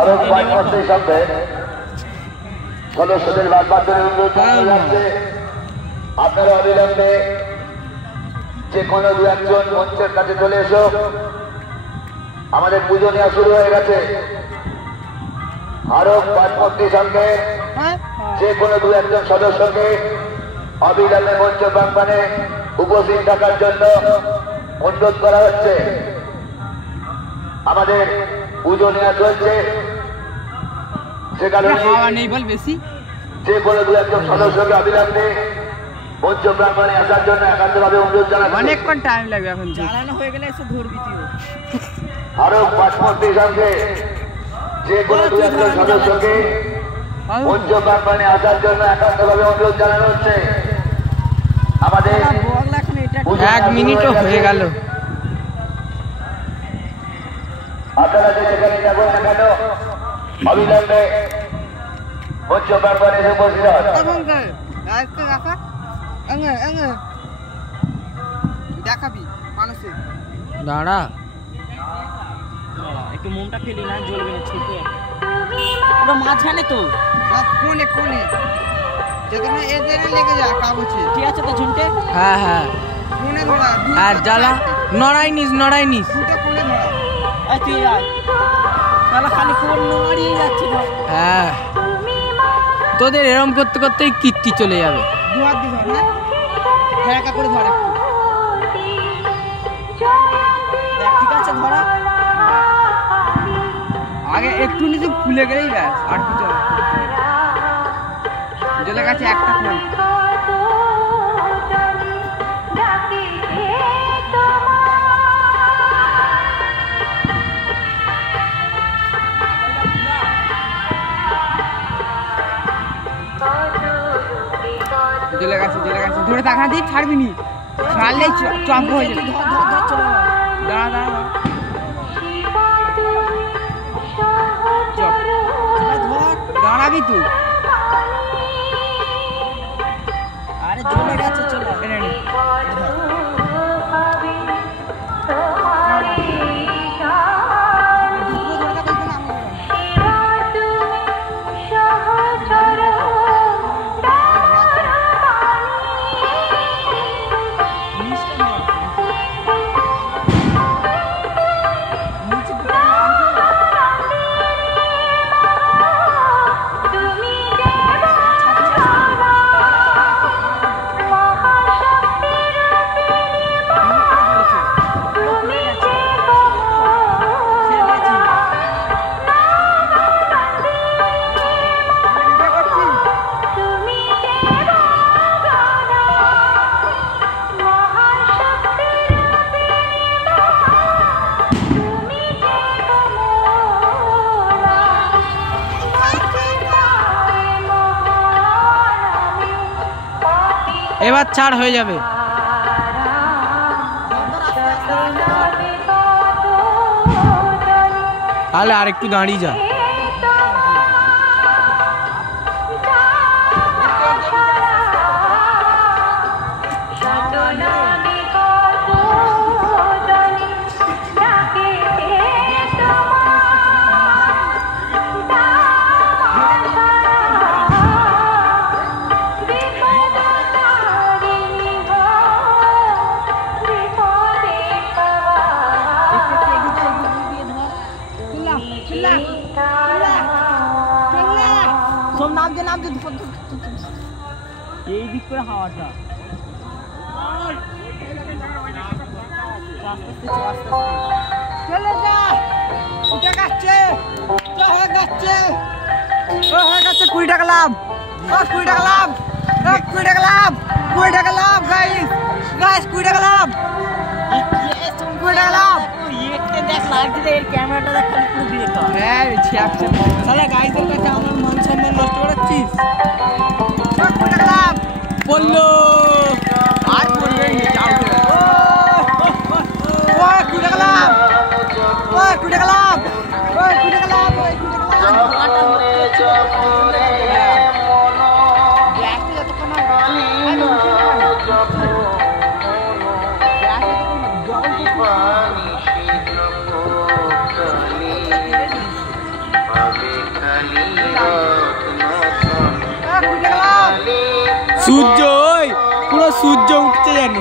আরো 5 মিনিটের সাথে সদস্যদের বারবার অনুরোধ জানানো যাচ্ছে আপনারা অবিলম্বে যে কোনো দু একজন মঞ্চের কাছে চলে এসো। আমাদের পুজো নেওয়া শুরু হয়ে গেছে। আরো 5 মিনিটের সঙ্গে যে কোনো দু একজন সদস্যকে অবিলম্বে মঞ্চ প্রাঙ্গণে উপস্থিত থাকার জন্য অনুরোধ করা হচ্ছে। আমাদের পুজো নেওয়া চলছে, সেখানে যে কোনো দু একজন সদস্যকে অবিলম্বে মঞ্চ প্রাঙ্গণে আসার জন্য একান্তভাবে অনুরোধ জানাচ্ছি। অনেকক্ষণ টাইম লাগবে, এখন জ্বালানো হয়ে গেলে এসে ধরবি তুই। আরো 5 মিনিটের সঙ্গে যে কোনো দু একজন সদস্যকে মঞ্চ প্রাঙ্গণে আসার জন্য একান্তভাবে অনুরোধ জানানো হচ্ছে। আমাদের 1 মিনিটও হয়ে গেল। আপনারা যেখানে থাকুন না কেন অবিলম্বে মঞ্চ প্রাঙ্গণে এসে উপস্থিত হন। দেখাবি মানুষের দাঁড়া একটু মোমটা ফেলি না, জ্বলবে না। ছোট পুরো মাঝখানে তো কোনে কোনে যেখানে এদের লেগে যায় কাগজে। ঠিক আছে তো ঝুনটে? হ্যাঁ হ্যাঁ কোনে ধরা আর জ্বালা নড়াই নিস দুটো কোনে ধরা। এই তুই আয় তাহলে খালি কোন নড়িয়ে যাচ্ছে। হ্যাঁ তোদের এরম করতে করতেই কীর্তি চলে যাবে। দু হাত দিয়ে ধর, হ্যাঁ একা করে ধর একটু। ঠিক আছে ধরা, আগে একটু নিচে ফুলে গেলেই ব্যাস, আর কিছু জলের কাছে একটা ফোন। জলের কাছে ধরে টাকা দিয়ে ছাড়বি নি, ছাড়লেই চপ হয়ে যাবে। দাঁড়া দাঁড়াবি তুই। আরে চলে গেছে, চলে এবার ছাড় হয়ে যাবে। তাহলে আর একটু দাঁড়িয়ে যা। এই দিক করে হাওয়াটা চলে যা, উঠে যাচ্ছে 20 টাকা লাভ, 20 টাকা লাভ, 20 টাকা লাভ, 20 টাকা লাভ গাইস 20 টাকা লাভ, 20 টাকা লাভ। দেখ লাগছে এর ক্যামেরাটা দেখ খালি পুরো দিয়ে তো। হ্যাঁ ছ্যাপছে শালা গাইসের কাছে আমার মান সম্মান নষ্ট করাচ্ছিস। 20 টাকা লাভ বললো আর বলবে যাও। 20 টাকা লাভ, 20 টাকা লাভ, 20 টাকা লাভ, 20 টাকা লাভ। সূর্য পুরো সূর্য উঠছে জানো